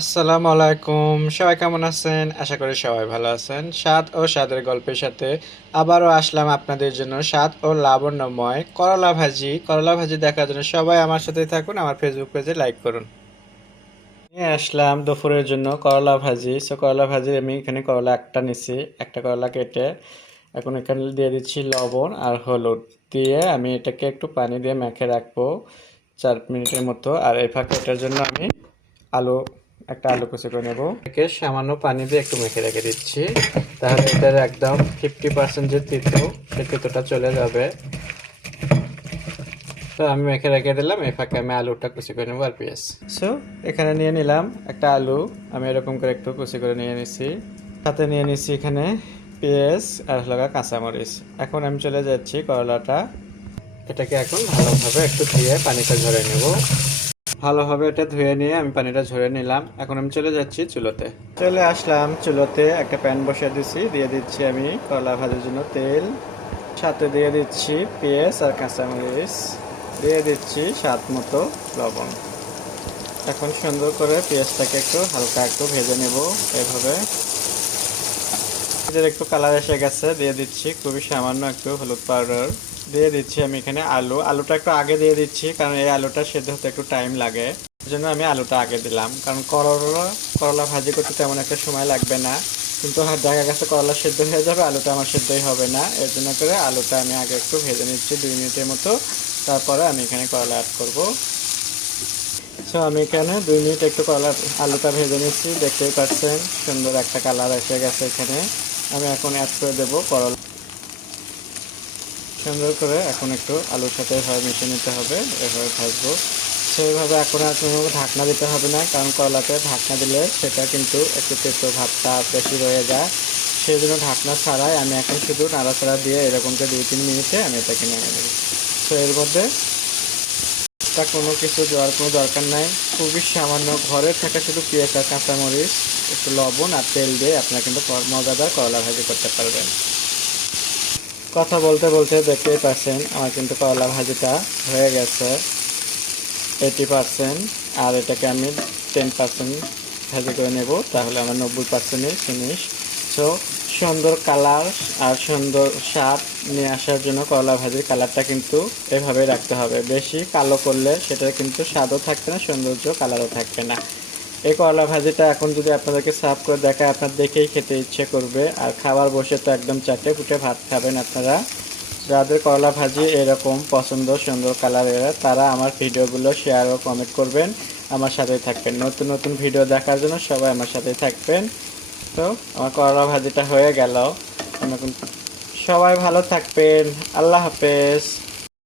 আসসালামু আলাইকুম। সবাই কেমন আছেন? আশা করি সবাই ভালো আছেন। স্বাদ ও স্বাদের গল্পের সাথে আবারও আসলাম আপনাদের জন্য স্বাদ ও লাবণ্যময় করলা ভাজি। করলা ভাজি দেখার জন্য সবাই আমার সাথে থাকুন। আমার ফেসবুক পেজে লাইক করুন। নিয়ে আসলাম দুপুরের জন্য করলা ভাজি। করলা ভাজি আমি এখানে করলা একটা নিছি। একটা করলা কেটে এখন এখানে দিয়ে দিচ্ছি লবণ আর হলুদ দিয়ে আমি এটাকে একটু পানি দিয়ে মেখে রাখবো 4 মিনিটের মতো। আর এই ফাঁকে এটার জন্য আমি আলু একটা আলু কুচি করে নেব। একে সামান্য পানি দিয়ে একটু মেখে রেখে দিচ্ছি, তাহলে এটার একদম 50% যে তিতো সেই তিতোটা চলে যাবে। তো আমি মেখে রেখে দিলাম, এই ফাঁকে আমি আলুটা কুচি করে নেবো আর পেঁয়াজ। সো এখানে নিয়ে নিলাম একটা আলু, আমি এরকম করে একটু কুচি করে নিয়ে নিছি। সাথে নিয়ে নিচ্ছি এখানে পেঁয়াজ আর লগা কাঁচামরিচ। এখন আমি চলে যাচ্ছি করলাটা, এটাকে এখন ভালোভাবে একটু ধুয়ে পানিটা ঝরে নেব। ভালোভাবে এটা ধুয়ে নিয়ে আমি পানিটা ঝরে নিলাম। এখন আমি চলে যাচ্ছি চুলোতে। চলে আসলাম চুলোতে, একটা প্যান বসিয়ে দিচ্ছি, দিয়ে দিচ্ছি আমি করলা ভাজার জন্য তেল, সাথে দিয়ে দিচ্ছি পেঁয়াজ আর কাঁচামরিচ, দিয়ে দিচ্ছি স্বাদ মতো লবণ। এখন সুন্দর করে পেঁয়াজটাকে একটু হালকা একটু ভেজে নেব এইভাবে। এদের একটু কালার এসে গেছে, দিয়ে দিচ্ছি খুবই সামান্য একটু হলুদ পাউডার, দিয়ে দিচ্ছি আমি এখানে আলুটা একটু আগে দিয়ে দিচ্ছি, কারণ এই আলুটা সেদ্ধ হতে একটু টাইম লাগে। এই জন্য আমি আলুটা আগে দিলাম, কারণ করলা ভাজি করতে তেমন একটা সময় লাগবে না, কিন্তু দেখা গেছে করলা সেদ্ধ হয়ে যাবে, আলুটা আমার সেদ্ধই হবে না। এর জন্য করে আলুটা আমি আগে একটু ভেজে নিচ্ছি 2 মিনিটের মতো, তারপরে আমি এখানে করলা অ্যাড করবো। সো আমি এখানে 2 মিনিট একটু আলুটা ভেজে নিচ্ছি, দেখতেই পাচ্ছেন সুন্দর একটা কালার এসে গেছে। এখানে আমি এখন অ্যাড করে দেবো করলা, সুন্দর করে এখন একটু আলুর সাথে এভাবে মিশিয়ে নিতে হবে, এভাবে ভাজবো। সেইভাবে এখন আর কোনো ঢাকনা দিতে হবে না, কারণ করলাতে ঢাকনা দিলে সেটা কিন্তু একটু তেতো ভাবটা বেশি রয়ে যায়। সেই জন্য ঢাকনা ছাড়াই আমি এখন শুধু নাড়াচাড়া দিয়ে এরকম করে 2-3 মিনিটে আমি এটাকে নামিয়ে নেব। তো এর মধ্যে কোনো কিছু দেওয়ার কোনো দরকার নাই, খুবই সামান্য ঘরে থাকা শুধু পেঁয়াজ আর কাঁচামরিচ, একটু লবণ আর তেল দিয়ে আপনারা কিন্তু মজাদার করলা ভাজি করতে পারবেন। কথা বলতে বলতে দেখতেই পাচ্ছেন আমার কিন্তু করলা ভাজিটা হয়ে গেছে 80%, আর এটাকে আমি 10% ভাজি করে নেব, তাহলে আমার 90%-ই ফিনিশ। সো সুন্দর কালার আর সুন্দর স্বাদ নিয়ে আসার জন্য করলা ভাজির কালারটা কিন্তু এভাবেই রাখতে হবে। বেশি কালো করলে সেটা কিন্তু স্বাদও থাকবে না, সৌন্দর্য কালারও থাকবে না। এই করলা ভাজিটা এখন যদি আপনাদেরকে সার্ভ করে দেখায়, আপনার দেখেই খেতে ইচ্ছে করবে, আর খাবার বসে তো একদম চাটে ফুটে ভাত খাবেন আপনারা। যাদের করলা ভাজি এরকম পছন্দ, সুন্দর কালারের, তারা আমার ভিডিওগুলো শেয়ার ও কমেন্ট করবেন, আমার সাথেই থাকবেন। নতুন নতুন ভিডিও দেখার জন্য সবাই আমার সাথেই থাকবেন। তো আমার করলা ভাজিটা হয়ে গেল। সবাই ভালো থাকবেন। আল্লাহ হাফেজ।